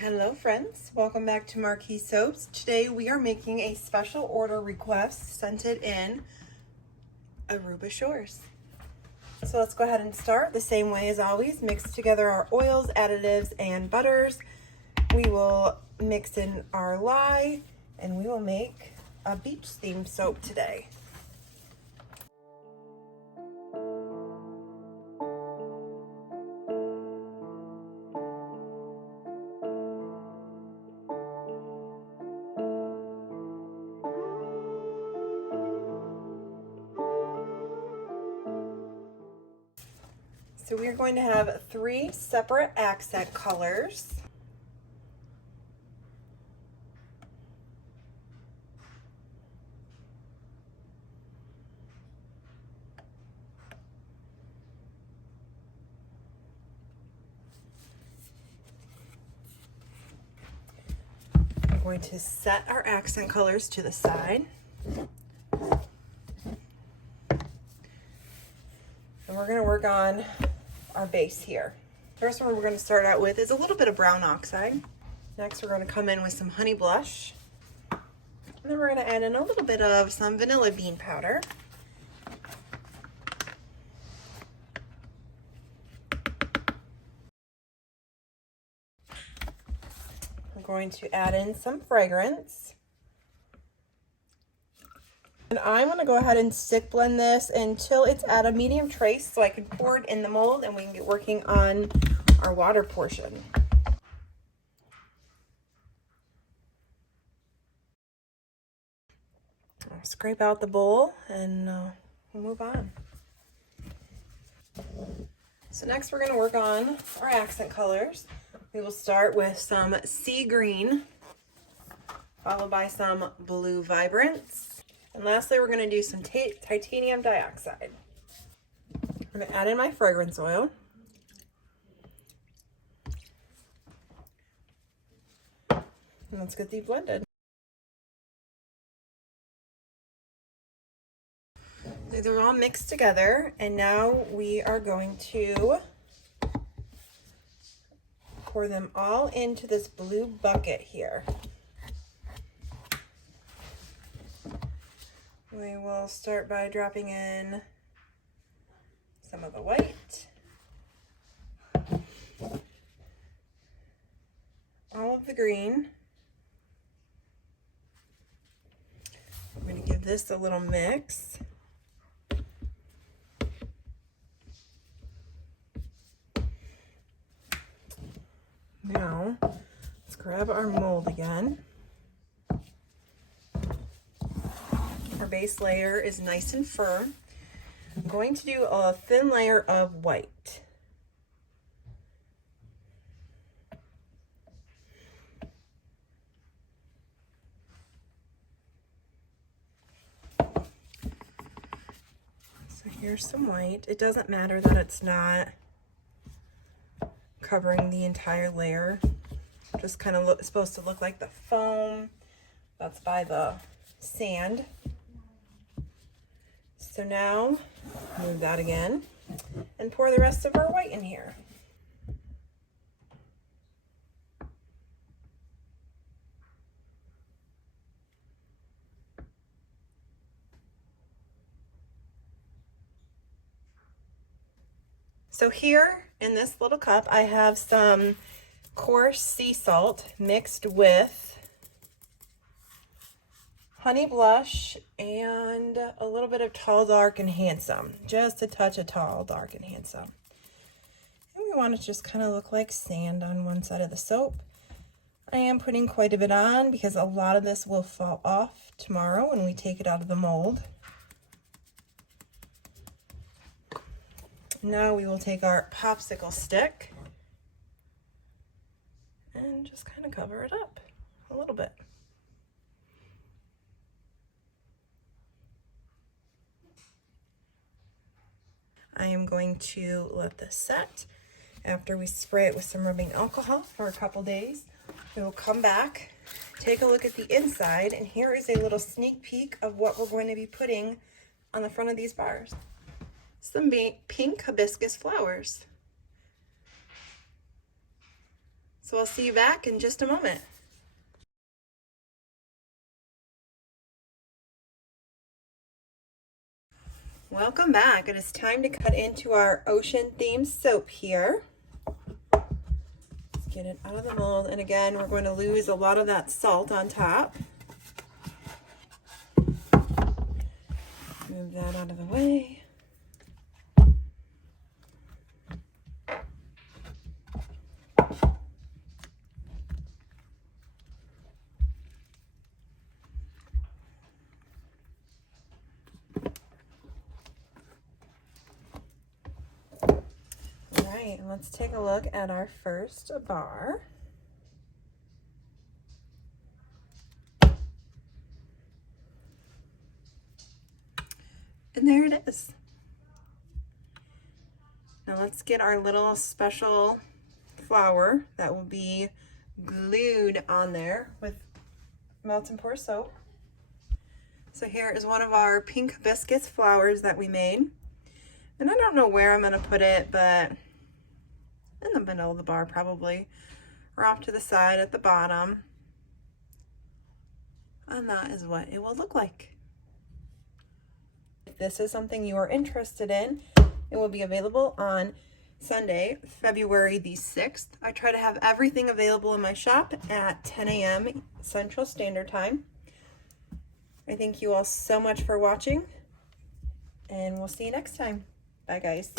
Hello friends, welcome back to Marquee Soaps. Today we are making a special order request scented in Aruba Shores. So let's go ahead and start the same way as always. Mix together our oils, additives, and butters. We will mix in our lye and we will make a beach themed soap today. So we are going to have 3 separate accent colors. We're going to set our accent colors to the side. And we're going to work on our base here. First one we're going to start out with is a little bit of brown oxide. Next we're going to come in with some honey blush. And then we're going to add in a little bit of some vanilla bean powder. I'm going to add in some fragrance. And I'm going to go ahead and stick blend this until it's at a medium trace so I can pour it in the mold and we can get working on our water portion. I'll scrape out the bowl and we'll move on. So next we're going to work on our accent colors. We will start with some sea green, followed by some blue vibrance. And lastly, we're going to do some titanium dioxide. I'm going to add in my fragrance oil. And let's get these blended. They're all mixed together, and now we are going to pour them all into this blue bucket here. We will start by dropping in some of the white, all of the green. I'm going to give this a little mix. Now, let's grab our mold again. Our base layer is nice and firm. I'm going to do a thin layer of white. So here's some white. It doesn't matter that it's not covering the entire layer. Just kind of supposed to look like the foam that's by the sand. So now move that again and pour the rest of our white in here. So here in this little cup, I have some coarse sea salt mixed with honey blush and a little bit of tall, dark, and handsome. Just a touch of tall, dark, and handsome. And we want it to just kind of look like sand on one side of the soap. I am putting quite a bit on because a lot of this will fall off tomorrow when we take it out of the mold. Now we will take our popsicle stick and just kind of cover it up a little bit. I am going to let this set. After we spray it with some rubbing alcohol for a couple days, we will come back, take a look at the inside, and here is a little sneak peek of what we're going to be putting on the front of these bars. Some pink hibiscus flowers. So So I'll see you back in just a moment. Welcome back. It is time to cut into our ocean themed soap here. Let's get it out of the mold. And again, we're going to lose a lot of that salt on top. Move that out of the way. All right, and let's take a look at our first bar. And there it is. Now let's get our little special flower that will be glued on there with melt and pour soap. So here is one of our pink hibiscus flowers that we made. And I don't know where I'm gonna put it, but in the middle of the bar probably, or off to the side at the bottom. And that is what it will look like. If this is something you are interested in, it will be available on Sunday, February the 6th. I try to have everything available in my shop at 10 a.m. Central Standard Time. I thank you all so much for watching, and we'll see you next time. Bye, guys.